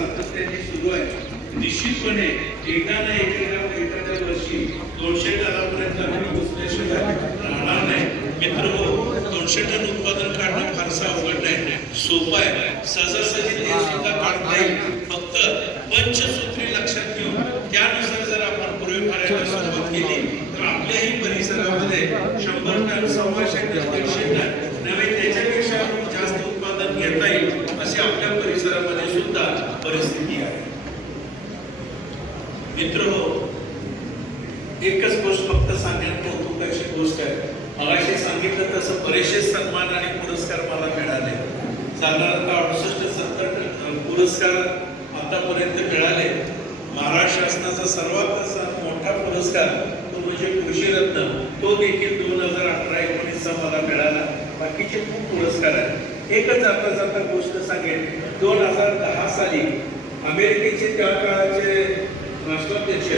सातत्याने सुरू आहे निश्चितपणे एकदा ना एखाद्या एखाद्या वर्षी दोनशे टनापर्यंत आम्ही पोचल्याशिवाय राहणार नाही. मित्र हो दोनशे टन उत्पादन काढणं फारसं अवघड नाही. सोपं आहे. सहजासहजी ते सुद्धा काढता येईल. फक्त पंचसूत्री लक्षात घेऊन त्यानुसार जर आपण पूर्वी करायला सुरुवात केली तर आपल्याही परिसरामध्ये शंभर टन सव्वाशे टन नव्हे त्याच्यापेक्षा जास्त उत्पादन घेता येईल अशी आपल्या परिसरामध्ये सुद्धा परिस्थिती आहे. मित्र एकच गोष्ट फक्त सांगण्यात कौतुकाची गोष्ट आहे. मगाशी सांगितलं तसं बरेचसे सन्मान आणि पुरस्कार मला मिळाले. साधारणतः अडुसष्ट सत्तर पुरस्कार आतापर्यंत मिळाले. महाराष्ट्र शासनाचा सर्वात मोठा पुरस्कार तो म्हणजे कृषीरत्न तो देखील दोन हजार अठरा एकोणीसचा मला मिळाला. बाकीचे खूप पुरस्कार आहेत. एकच आता जाता गोष्ट सांगेन. दोन हजार दहा साली अमेरिकेचे त्या काळाचे राष्ट्राध्यक्ष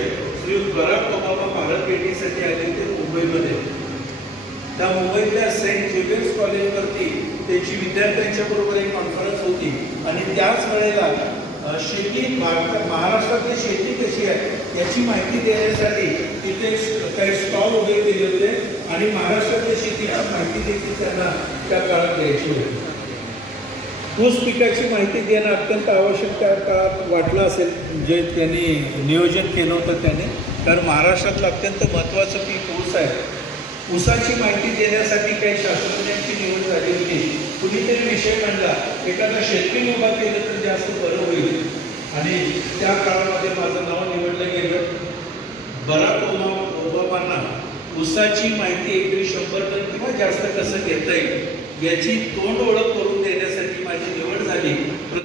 श्री बराक ओबामा भारत भेटीसाठी आले ते मुंबईमध्ये. त्या मुंबईतल्या सेंट जेवियर्स कॉलेजवरती त्यांची विद्यार्थ्यांच्या बरोबर एक कॉन्फरन्स होती. आणि त्याच वेळेला शेती भारतात महाराष्ट्रातली शेती कशी आहे याची माहिती देण्यासाठी तिथे काही स्टॉल वगैरे दिले होते. आणि महाराष्ट्रातल्या शेतीची माहिती देखील त्यांना त्या काळात द्यायची होती. ऊस पिकाची माहिती देणं अत्यंत आवश्यक त्या काळात वाटलं असेल. जे त्यांनी नियोजन केलं होतं त्याने. कारण महाराष्ट्रातलं अत्यंत महत्त्वाचं पीक ऊस आहे. ऊसाची माहिती देण्यासाठी काही शास्त्रज्ञांची निवड झाली होती. कुणीतरी विषय मांडला एखादा शेतकरी उभा केलं तर जास्त बरं होईल. आणि त्या काळामध्ये माझं नाव निवडलं गेलं. बराक ओबामा ओबामांना ऊसाची माहिती एकरी शंभर टन किंवा जास्त कसं घेता येईल याची तोंड ओळख करून माझी निवड झाली.